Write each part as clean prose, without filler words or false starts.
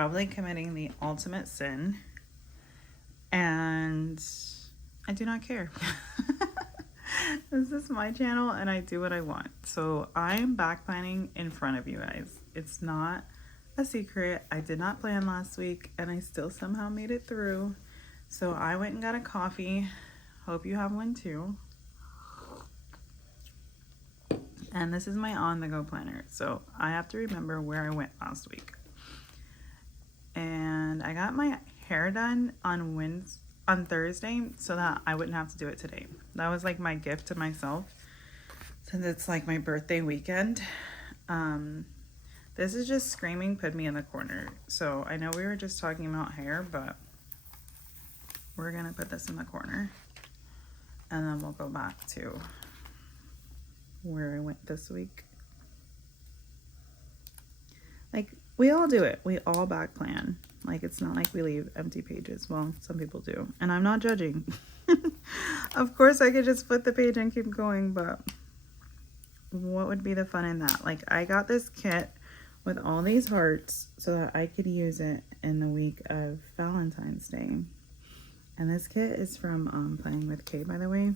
probably committing the ultimate sin, and I do not care. This is my channel and I do what I want. So I'm back planning in front of you guys. It's not a secret. I did not plan last week and I still somehow made it through. So I went and got a coffee. Hope you have one too. And this is my on-the-go planner. So I have to remember where I went last week. And I got my hair done on Thursday so that I wouldn't have to do it today. That was like my gift to myself since it's like my birthday weekend. This is just screaming put me in the corner. So I know we were just talking about hair, but we're gonna put this in the corner and then we'll go back to where I went this week. Like, we all do it. We all back plan. Like, it's not like we leave empty pages. Well, some people do. And I'm not judging. Of course, I could just flip the page and keep going, but what would be the fun in that? Like, I got this kit with all these hearts so that I could use it in the week of Valentine's Day. And this kit is from Planning with Kay, by the way.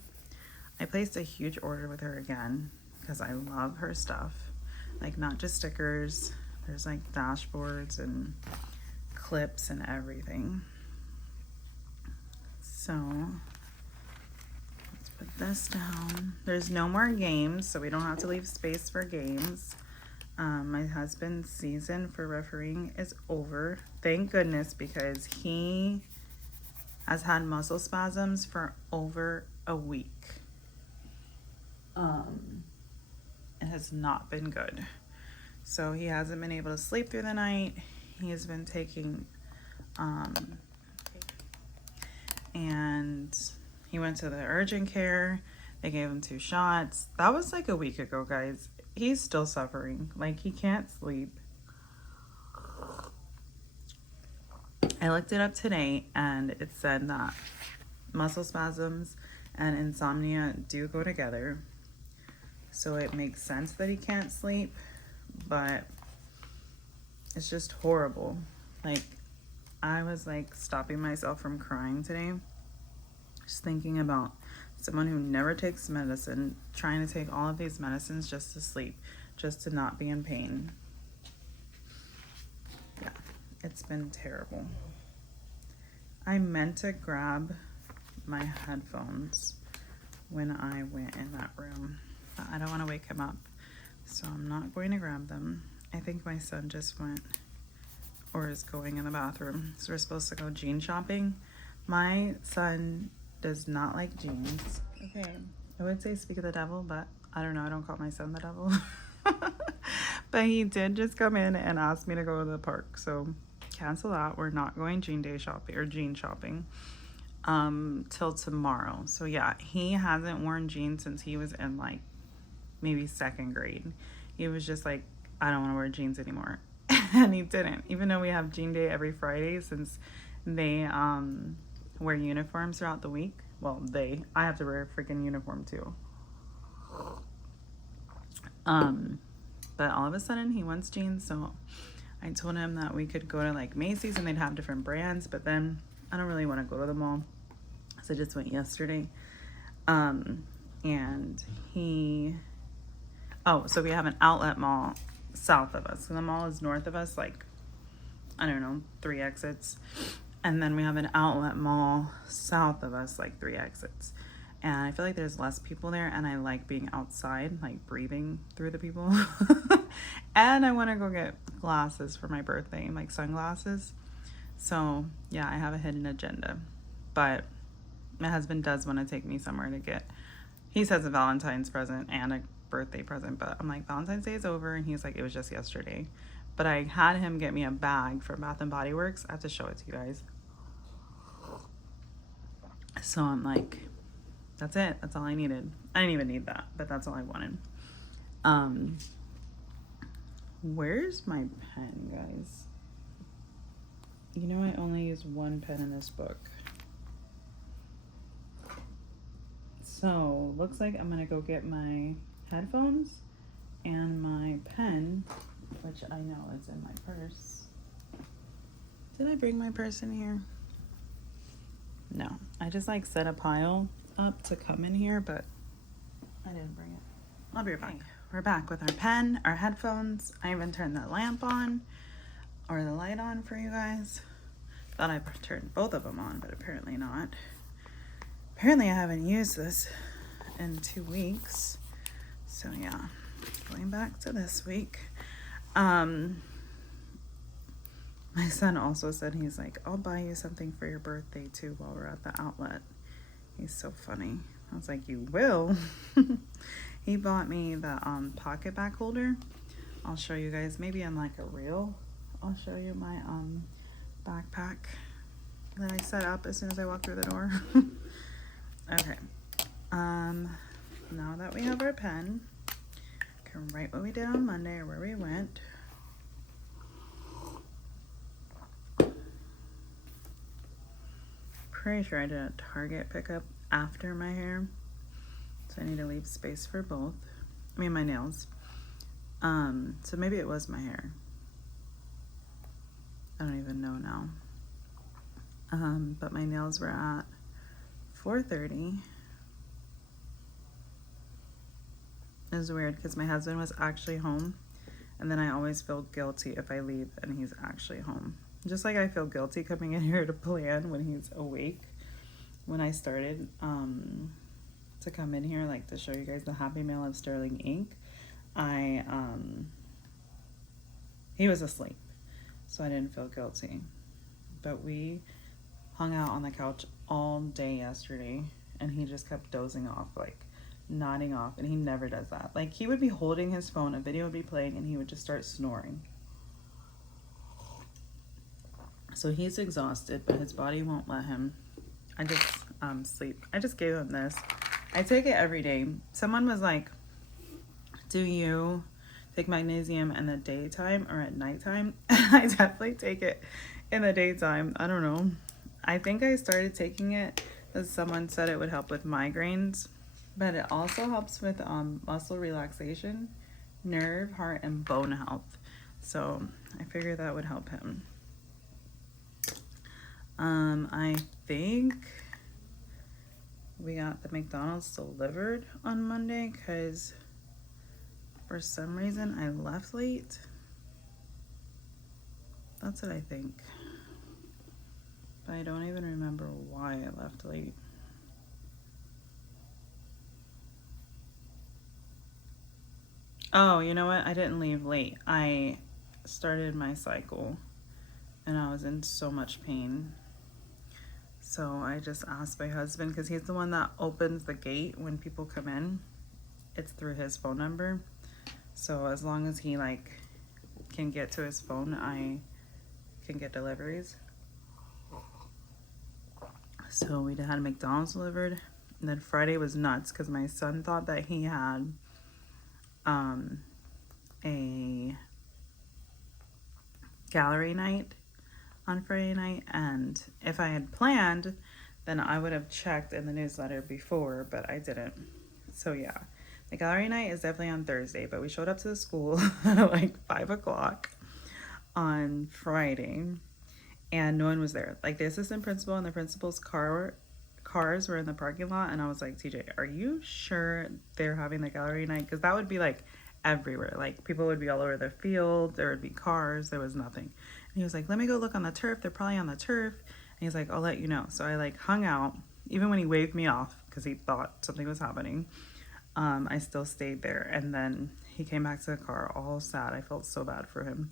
I placed a huge order with her again because I love her stuff. Like, not just stickers. There's like dashboards and clips and everything. So let's put this down. There's no more games, so we don't have to leave space for games. My husband's season for refereeing is over. Thank goodness, because he has had muscle spasms for over a week. It has not been good. So he hasn't been able to sleep through the night. He has been taking, and he went to the urgent care. They gave him 2 shots. That was like a week ago, guys. He's still suffering. Like, he can't sleep. I looked it up today and it said that muscle spasms and insomnia do go together. So it makes sense that he can't sleep, but it's just horrible. Like, I was like stopping myself from crying today, just thinking about someone who never takes medicine, trying to take all of these medicines just to sleep, just to not be in pain. Yeah, it's been terrible. I meant to grab my headphones when I went in that room, but I don't want to wake him up, so I'm not going to grab them. I think my son just went or is going in the bathroom. So we're supposed to go jean shopping. My son does not like jeans. Okay, I would say speak of the devil, but I don't know. I don't call my son the devil. But he did just come in and ask me to go to the park. So cancel that. We're not going jean shopping till tomorrow. So yeah, he hasn't worn jeans since he was in like maybe 2nd grade. He was just like, I don't want to wear jeans anymore. And he didn't, even though we have jean day every Friday, since they wear uniforms throughout the week. Well, I have to wear a freaking uniform too. But all of a sudden he wants jeans, so I told him that we could go to like Macy's and they'd have different brands, but then I don't really want to go to the mall, so I just went yesterday. And so we have an outlet mall south of us. So the mall is north of us, like, I don't know, 3 exits. And then we have an outlet mall south of us, like 3 exits. And I feel like there's less people there, and I like being outside, like breathing through the people. And I want to go get glasses for my birthday, like sunglasses. So yeah, I have a hidden agenda. But my husband does want to take me somewhere to get, he says, a Valentine's present and a birthday present, but I'm like, Valentine's Day is over, and he's like, it was just yesterday. But I had him get me a bag from Bath and Body Works. I have to show it to you guys. So I'm like, that's it. That's all I needed. I didn't even need that, but that's all I wanted. Where's my pen, guys? You know, I only use 1 pen in this book. So looks like I'm gonna go get my headphones and my pen, which I know is in my purse. Did I bring my purse in here? No, I just like set a pile up to come in here, but I didn't bring it. I'll be right back. We're back with our pen, our headphones. I even turned the lamp on, or the light on for you guys. Thought I turned both of them on, but apparently not. Apparently I haven't used this in 2 weeks. So yeah, going back to this week. My son also said, he's like, I'll buy you something for your birthday too while we're at the outlet. He's so funny. I was like, you will? He bought me the pocket back holder. I'll show you guys, maybe in like a reel. I'll show you my backpack that I set up as soon as I walk through the door. Okay. Now that we have our pen, can write what we did on Monday or where we went. Pretty sure I did a Target pickup after my hair, so I need to leave space for both. I mean my nails. So maybe it was my hair. I don't even know now. But my nails were at 4:30. It was weird because my husband was actually home, and then I always feel guilty if I leave and he's actually home. Just like I feel guilty coming in here to plan when he's awake. When I started to come in here, like to show you guys the Happy Mail of Sterling Ink, he was asleep, so I didn't feel guilty. But we hung out on the couch all day yesterday, and he just kept dozing off, like nodding off, and he never does that. Like he would be holding his phone, a video would be playing, and he would just start snoring. So he's exhausted, but his body won't let him. I just sleep. I just gave him this. I take it every day. Someone was like, do you take magnesium in the daytime or at nighttime? I definitely take it in the daytime. I don't know. I think I started taking it because someone said it would help with migraines, but it also helps with muscle relaxation, nerve, heart, and bone health. So I figured that would help him. I think we got the McDonald's delivered on Monday because for some reason I left late. That's what I think. But I don't even remember why I left late. Oh, you know what? I didn't leave late. I started my cycle and I was in so much pain. So I just asked my husband, because he's the one that opens the gate when people come in. It's through his phone number. So as long as he like can get to his phone, I can get deliveries. So we had McDonald's delivered. And then Friday was nuts because my son thought that he had a gallery night on Friday night, and if I had planned, then I would have checked in the newsletter before, but I didn't. So yeah, the gallery night is definitely on Thursday, but we showed up to the school at like 5 o'clock on Friday, and no one was there. Like the assistant principal and the principal's cars were in the parking lot, and I was like, TJ, are you sure they're having the gallery night? Because that would be like everywhere. Like people would be all over the field, there would be cars, there was nothing. And he was like, let me go look on the turf, they're probably on the turf. And he's like, I'll let you know. So I like hung out, even when he waved me off because he thought something was happening. I still stayed there, and then he came back to the car all sad. I felt so bad for him.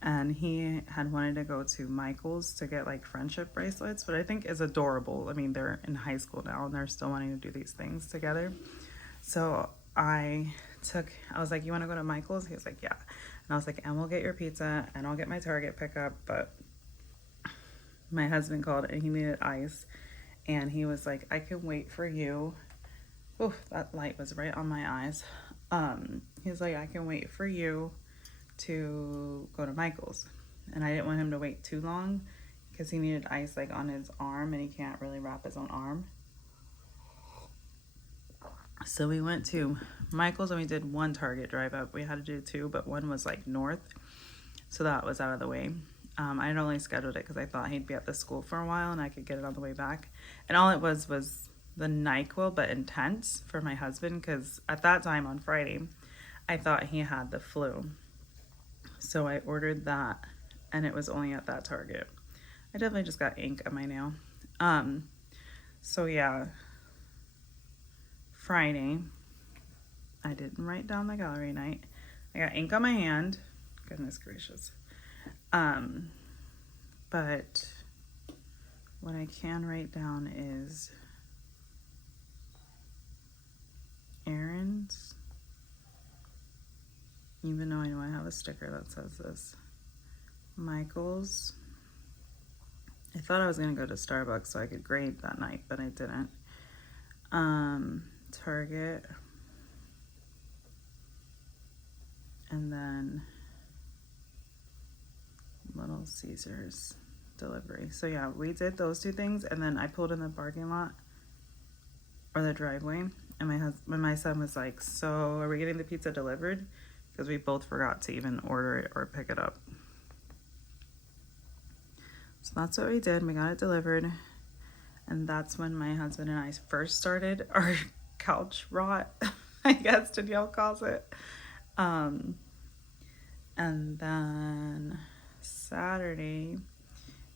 And he had wanted to go to Michael's to get like friendship bracelets, but I think is adorable. I mean, they're in high school now and they're still wanting to do these things together. So I was like, you want to go to Michael's? He was like, yeah. And I was like, and we'll get your pizza and I'll get my Target pickup. But my husband called and he needed ice, and he was like, I can wait for you. Oh, that light was right on my eyes. He was like, I can wait for you to go to Michael's. And I didn't want him to wait too long because he needed ice like on his arm, and he can't really wrap his own arm. So we went to Michael's and we did one Target drive up. We had to do two, but one was like north, so that was out of the way. I had only scheduled it because I thought he'd be at the school for a while and I could get it on the way back. And all it was the NyQuil, but intense for my husband, because at that time on Friday, I thought he had the flu. So I ordered that, and it was only at that Target. I definitely just got ink on my nail. So yeah, Friday, I didn't write down the gallery night. I got ink on my hand. Goodness gracious. But what I can write down is errands, even though I know I have a sticker that says this. Michael's. I thought I was going to go to Starbucks so I could grade that night, but I didn't. Target. And then Little Caesars delivery. So yeah, we did those two things, and then I pulled in the parking lot or the driveway, and my son was like, so are we getting the pizza delivered? Because we both forgot to even order it or pick it up. So that's what we did. We got it delivered, and that's when my husband and I first started our couch rot, I guess Danielle calls it. And then Saturday,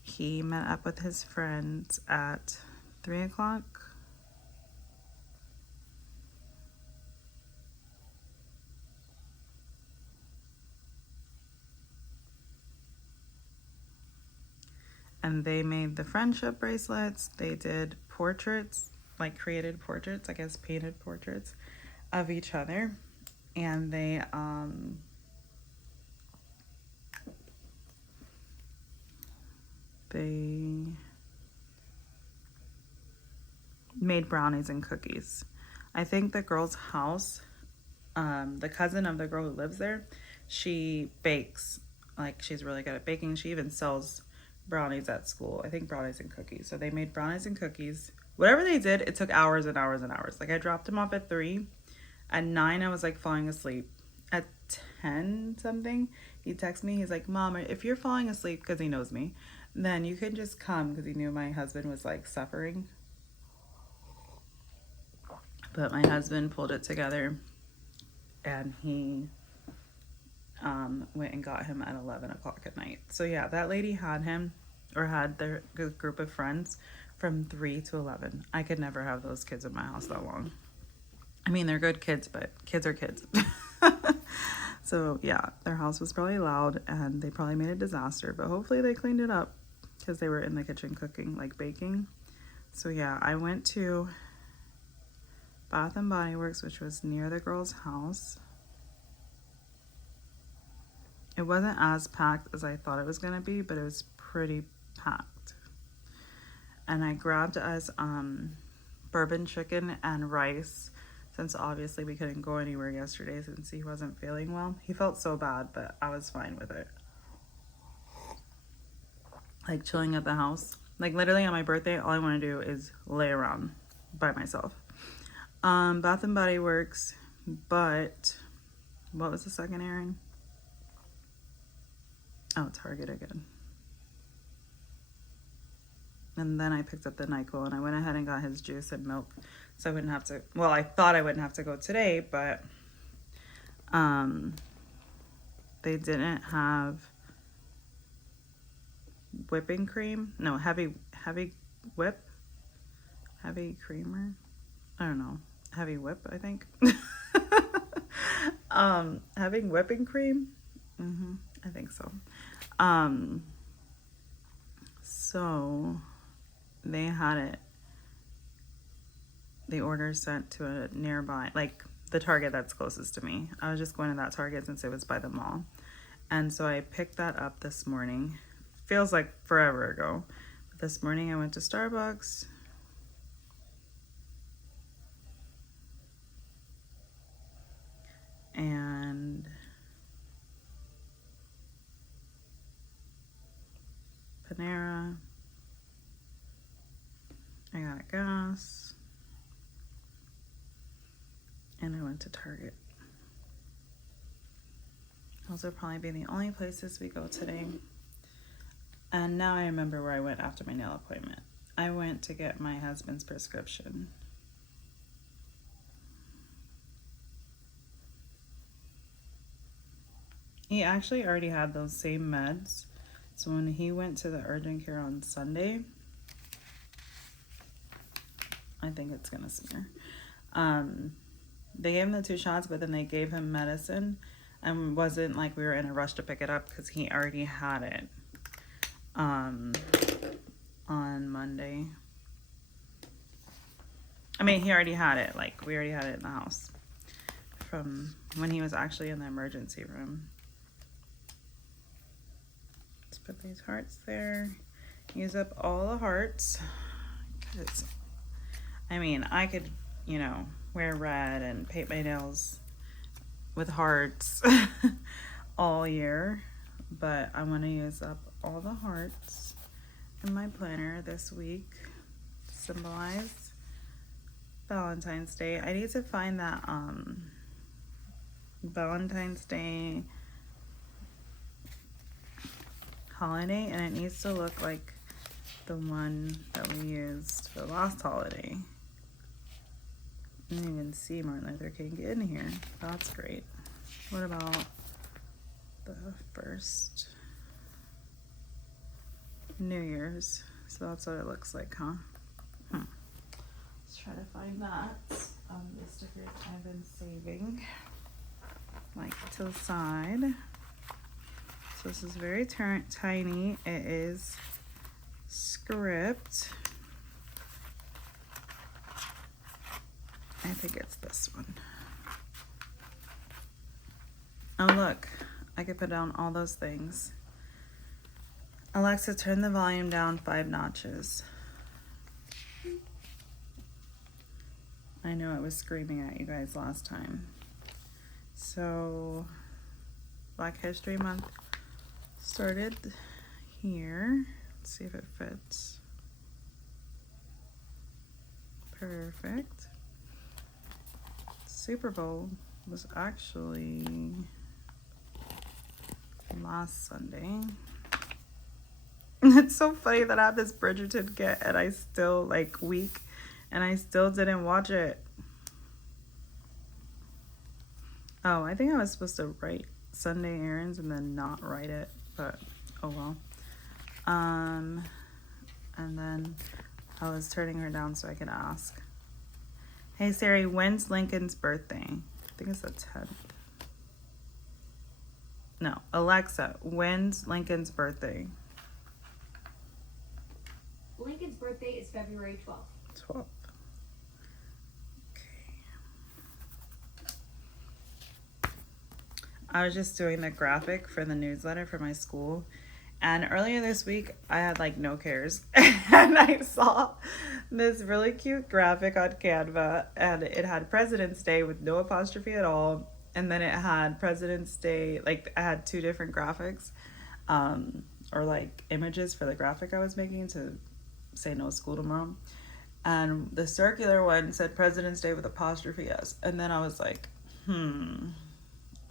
he met up with his friends at 3 o'clock. And they made the friendship bracelets. They did portraits, like created portraits, I guess painted portraits of each other. And they made brownies and cookies. I think the girl's house, the cousin of the girl who lives there, she bakes. Like, she's really good at baking. She even sells brownies at school. I think brownies and cookies. So they made brownies and cookies. Whatever they did, it took hours and hours and hours. Like, I dropped him off at 3. At 9, I was like falling asleep. At 10 something, he texted me. He's like, Mom, if you're falling asleep, because he knows me, then you can just come, because he knew my husband was like suffering. But my husband pulled it together, and he went and got him at 11 o'clock at night. So yeah, that lady had him, or had their group of friends, from 3 to 11. I could never have those kids in my house that long. I mean, they're good kids, but kids are kids. So yeah, their house was probably loud, and they probably made a disaster, but hopefully they cleaned it up, because they were in the kitchen cooking, like baking. So yeah, I went to Bath and Body Works, which was near the girl's house. It wasn't as packed as I thought it was going to be, but it was pretty packed. And I grabbed us bourbon chicken and rice, since obviously we couldn't go anywhere yesterday since he wasn't feeling well. He felt so bad, but I was fine with it. Like, chilling at the house. Like, literally on my birthday, all I want to do is lay around by myself. Bath and Body Works, but what was the second errand? Oh, Target again. And then I picked up the NyQuil, and I went ahead and got his juice and milk, so I wouldn't have to, well, I thought I wouldn't have to go today, but they didn't have whipping cream. No, heavy creamer. I don't know. Heavy whip, I think. Having whipping cream. I think so. So they had it, the order sent to a nearby, like the Target that's closest to me. I was just going to that Target since it was by the mall. And so I picked that up this morning. Feels like forever ago. But this morning I went to Starbucks. And Panera. I got gas. And I went to Target. Those will probably be the only places we go today. And now I remember where I went after my nail appointment. I went to get my husband's prescription. He actually already had those same meds. So when he went to the urgent care on Sunday, I think it's gonna smear. They gave him the 2 shots, but then they gave him medicine, and wasn't like we were in a rush to pick it up because he already had it on Monday. I mean, he already had it. Like, we already had it in the house from when he was actually in the emergency room. Let's put these hearts there. Use up all the hearts. I mean, I could, you know, wear red and paint my nails with hearts all year, but I want to use up all the hearts in my planner this week to symbolize Valentine's Day. I need to find that Valentine's Day holiday, and it needs to look like the one that we used for the last holiday. You can even see Martin Luther King in here. That's great. What about the first New Year's? So that's what it looks like, huh? Let's try to find that. The stickers I've been saving, like, to the side. So this is very tiny. It is script. I think it's this one. Oh, look. I could put down all those things. Alexa, turn the volume down 5 notches. I know it was screaming at you guys last time. So, Black History Month started here. Let's see if it fits. Perfect. Super Bowl was actually last Sunday. It's so funny that I have this Bridgerton kit and I still, like, week, and I still didn't watch it. Oh, I think I was supposed to write Sunday errands and then not write it, but oh well. And then I was turning her down so I could ask. Hey Siri, when's Lincoln's birthday? I think it's the 10th. No, Alexa, when's Lincoln's birthday? Lincoln's birthday is February 12th. 12th. Okay. I was just doing the graphic for the newsletter for my school. And earlier this week, I had like no cares. And I saw this really cute graphic on Canva. And it had President's Day with no apostrophe at all. And then it had President's Day, like I had 2 different graphics. Or like images for the graphic I was making to say no school tomorrow. And the circular one said President's Day with apostrophe S. And then I was like,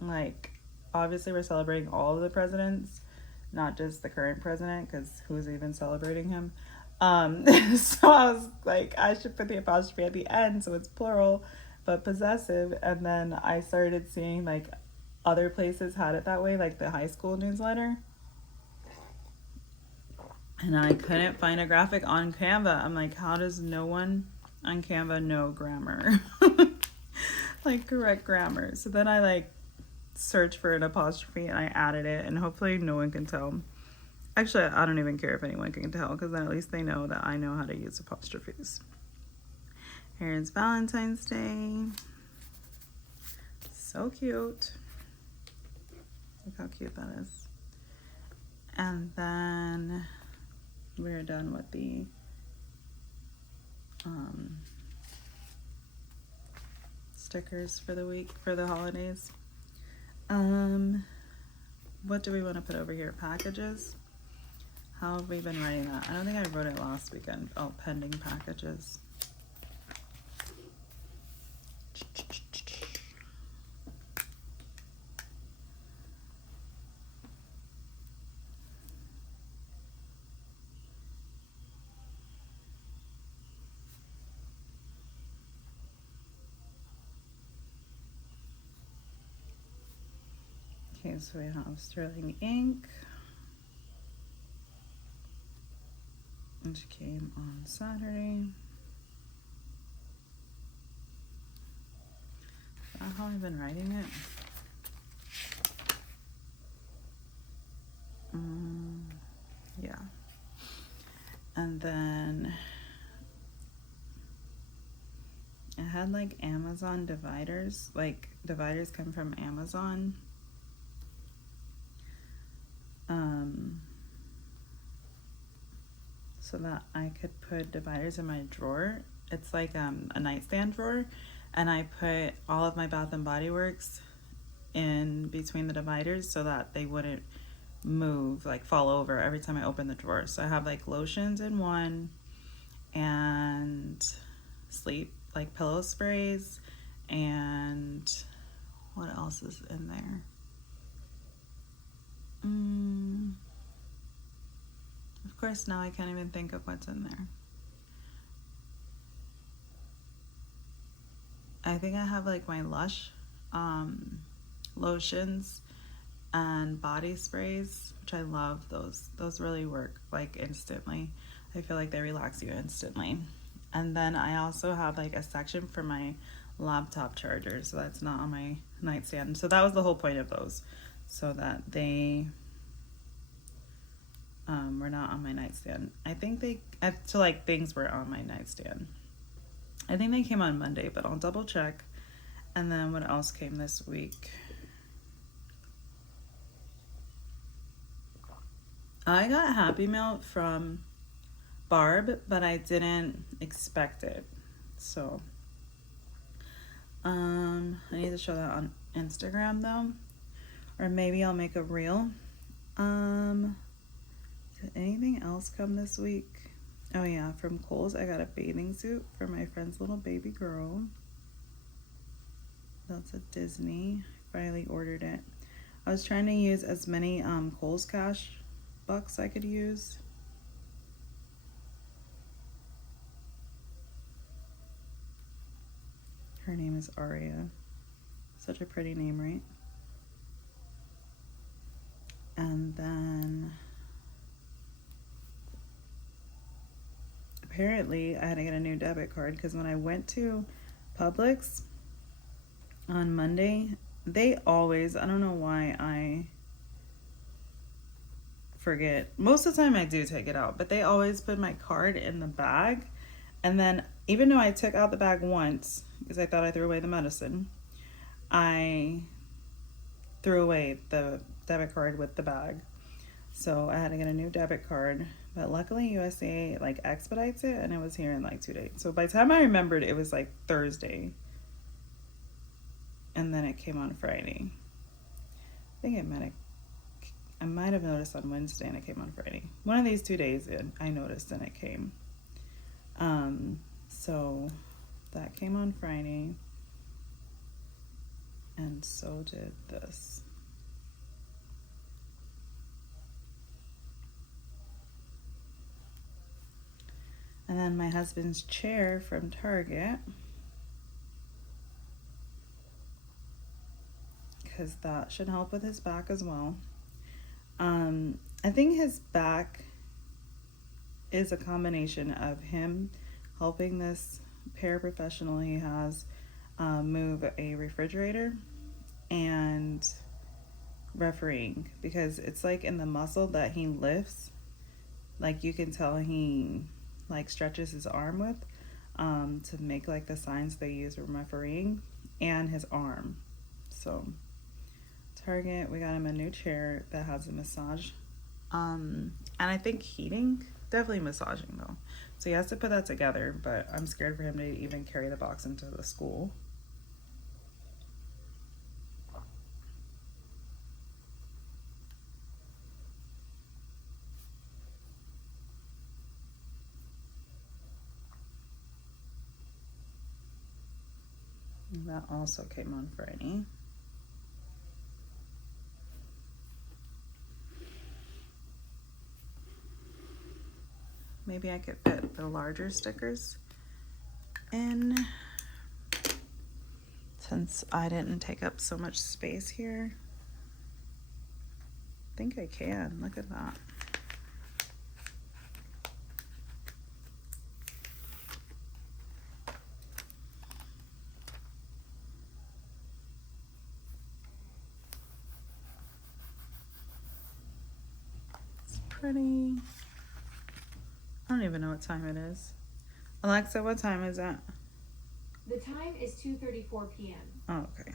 like, obviously we're celebrating all of the presidents, not just the current president, because who's even celebrating him? So I was like, I should put the apostrophe at the end so it's plural but possessive. And then I started seeing like other places had it that way, like the high school newsletter. And I couldn't find a graphic on Canva. I'm like, how does no one on Canva know grammar? Like correct grammar. So then I like searched for an apostrophe and I added it, and hopefully no one can tell. Actually, I don't even care if anyone can tell, because then at least they know that I know how to use apostrophes. Here's Valentine's Day. So cute. Look how cute that is. And then we're done with the stickers for the week, for the holidays. What do we want to put over here? Packages? How have we been writing that? I don't think I wrote it last weekend. Oh, pending packages. Okay, so we have Sterling Ink, which came on Saturday. Is that how I've been writing it? Yeah. And then it had like Amazon dividers. Like dividers come from Amazon. So that I could put dividers in my drawer. It's like a nightstand drawer, and I put all of my Bath and Body Works in between the dividers so that they wouldn't move, like fall over every time I open the drawer. So I have like lotions in one, and sleep like pillow sprays, and what else is in there? Of course, now I can't even think of what's in there. I think I have like my Lush lotions and body sprays, which I love. Those really work like instantly. I feel like they relax you instantly. And then I also have like a section for my laptop charger, so that's not on my nightstand. So that was the whole point of those, so that they were not on my nightstand. I think things were on my nightstand. I think they came on Monday, but I'll double check. And then what else came this week? I got Happy Mail from Barb, but I didn't expect it. So I need to show that on Instagram though. Or maybe I'll make a reel. Did anything else come this week? Oh yeah, from Kohl's I got a bathing suit for my friend's little baby girl. That's a Disney. Finally ordered it. I was trying to use as many Kohl's Cash bucks I could use. Her name is Aria. Such a pretty name, right? And then apparently I had to get a new debit card because when I went to Publix on Monday, they always, I don't know why I forget. Most of the time I do take it out, but they always put my card in the bag. And then even though I took out the bag once because I thought I threw away the medicine, I threw away the debit card with the bag. So I had to get a new debit card, but luckily USA like expedites it and it was here in like 2 days. So by the time I remembered, it was like Thursday. And then it came on Friday. I think I might have noticed on Wednesday and it came on Friday. One of these 2 days I noticed and it came. So that came on Friday. And so did this. And then my husband's chair from Target, because that should help with his back as well. I think his back is a combination of him helping this paraprofessional he has move a refrigerator and refereeing, because it's like in the muscle that he lifts, like you can tell he like stretches his arm with to make like the signs they use for refereeing, and his arm. So Target, we got him a new chair that has a massage and I think heating, definitely massaging though, so he has to put that together, but I'm scared for him to even carry the box into the school. That also came on Friday. Maybe I could fit the larger stickers in, since I didn't take up so much space here. think I can. Look at that. It's pretty. I don't even know what time it is. Alexa, what time is it? The time is 2:34 p.m. Oh, okay.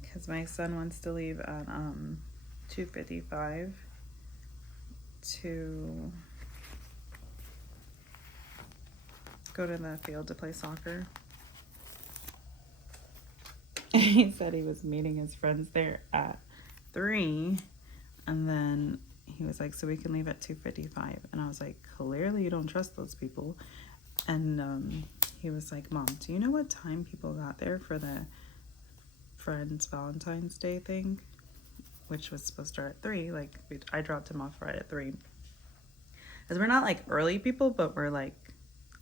Because my son wants to leave at 2:55 to go to the field to play soccer. He said he was meeting his friends there at 3, and then he was like, so we can leave at 2:55. And I was like, clearly you don't trust those people. And he was like, Mom, do you know what time people got there for the Friends Valentine's Day thing? Which was supposed to start at 3. Like, I dropped him off right at 3. Because we're not like early people, but we're like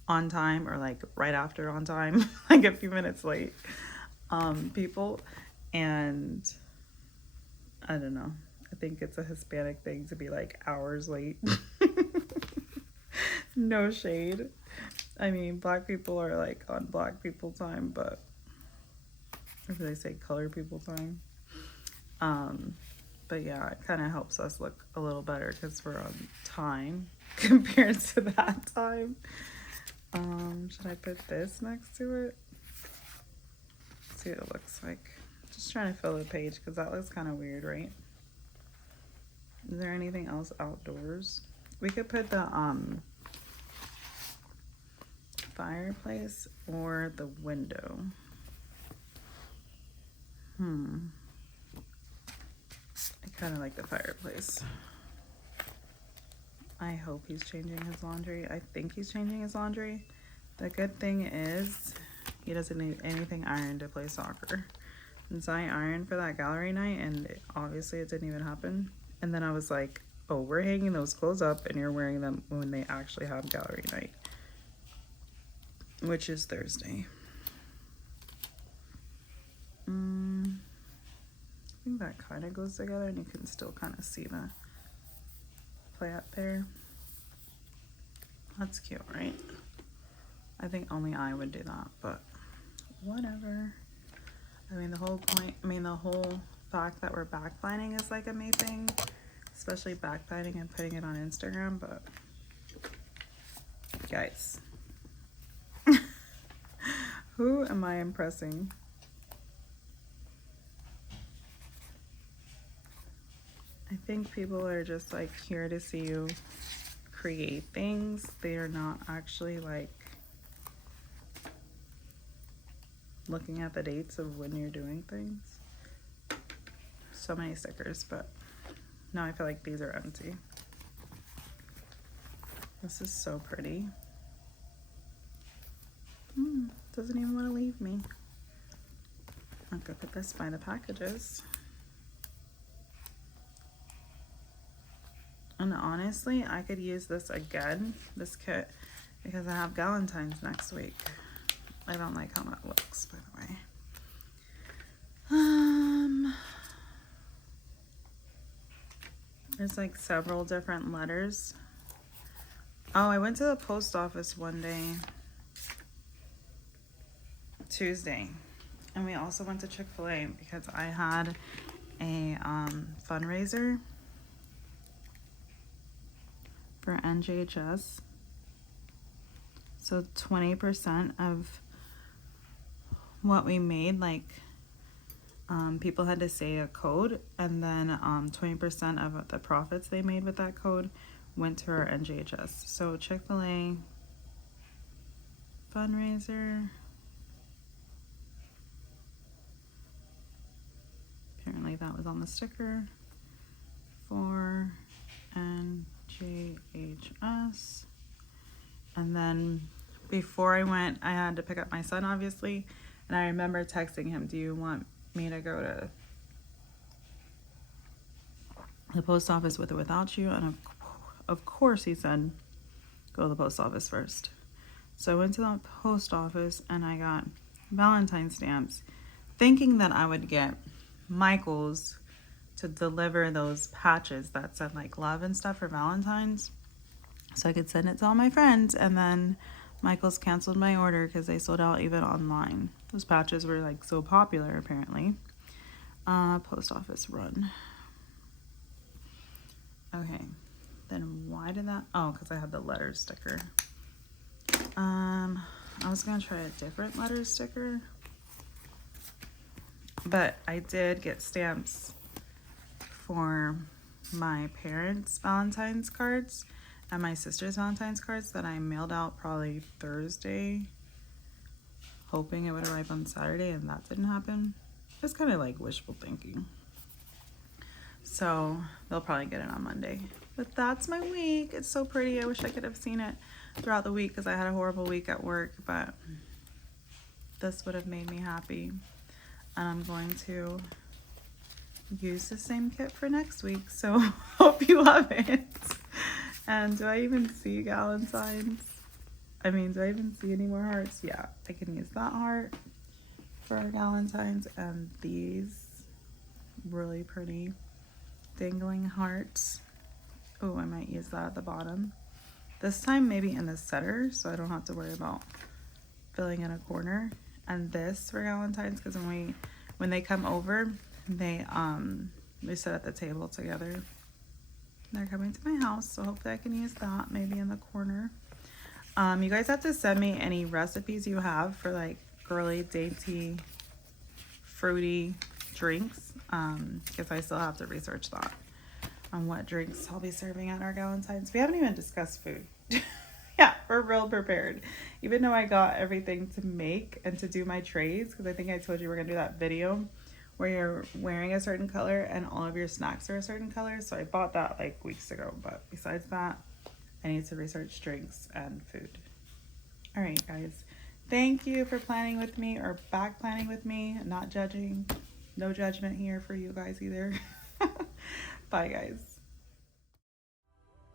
on time or like right after on time, like a few minutes late people. And I don't know. I think it's a Hispanic thing to be like hours late. No shade. I mean, black people are like on black people time, but or do they say color people time? But yeah, it kind of helps us look a little better because we're on time compared to that time. Should I put this next to it? See what it looks like. Just trying to fill the page because that looks kind of weird, right? Is there anything else outdoors? We could put the fireplace or the window. I kind of like the fireplace. I hope he's changing his laundry. I think he's changing his laundry. The good thing is he doesn't need anything ironed to play soccer. Since I ironed for that gallery night and obviously it didn't even happen. And then I was like, oh, we're hanging those clothes up and you're wearing them when they actually have gallery night. Which is Thursday. I think that kind of goes together and you can still kind of see the play up there. That's cute, right? I think only I would do that, but whatever. I mean, the whole fact that we're backlining is like amazing, especially backlining and putting it on Instagram, but guys, who am I impressing? I think people are just like here to see you create things. They are not actually like looking at the dates of when you're doing things. So many stickers, but now I feel like these are empty. This is so pretty. Doesn't even want to leave me. I'm gonna put this by the packages. And honestly, I could use this again, this kit, because I have Valentine's next week. I don't like how that looks, by the way. There's like several different letters. Oh, I went to the post office one day, Tuesday, and we also went to Chick-fil-A because I had a fundraiser for NJHS. So 20% of what we made, like people had to say a code, and then 20% of the profits they made with that code went to our NJHS. So Chick-fil-A fundraiser. Apparently that was on the sticker for NJHS. And then before I went, I had to pick up my son, obviously. And I remember texting him, do you want me to go to the post office with or without you? And of course he said, go to the post office first. So I went to the post office and I got Valentine's stamps, thinking that I would get Michael's to deliver those patches that said like love and stuff for Valentine's, so I could send it to all my friends. And then Michael's canceled my order because they sold out even online. Those patches were like so popular apparently. Post office run. Okay, then why did that? Oh, because I had the letters sticker. I was gonna try a different letters sticker, but I did get stamps for my parents' Valentine's cards and my sister's Valentine's cards that I mailed out probably Thursday, hoping it would arrive on Saturday, and that didn't happen. It's kind of like wishful thinking. So they'll probably get it on Monday. But that's my week. It's so pretty. I wish I could have seen it throughout the week because I had a horrible week at work, but this would have made me happy. And I'm going to use the same kit for next week, so hope you love it. And do I even see Galentine's? I mean, do I even see any more hearts? Yeah, I can use that heart for Galentine's and these really pretty dangling hearts. Oh, I might use that at the bottom. This time maybe in the center so I don't have to worry about filling in a corner. And this for Valentine's because when they come over, they sit at the table together. They're coming to my house, so hopefully I can use that maybe in the corner. You guys have to send me any recipes you have for like girly, dainty, fruity drinks, because I still have to research that on what drinks I'll be serving at our Galentine's. We haven't even discussed food. Yeah, we're real prepared. Even though I got everything to make and to do my trays, because I think I told you we're gonna do that video where you're wearing a certain color and all of your snacks are a certain color. So I bought that like weeks ago, but besides that, I need to research drinks and food. All right, guys. Thank you for planning with me or back planning with me. Not judging. No judgment here for you guys either. Bye, guys.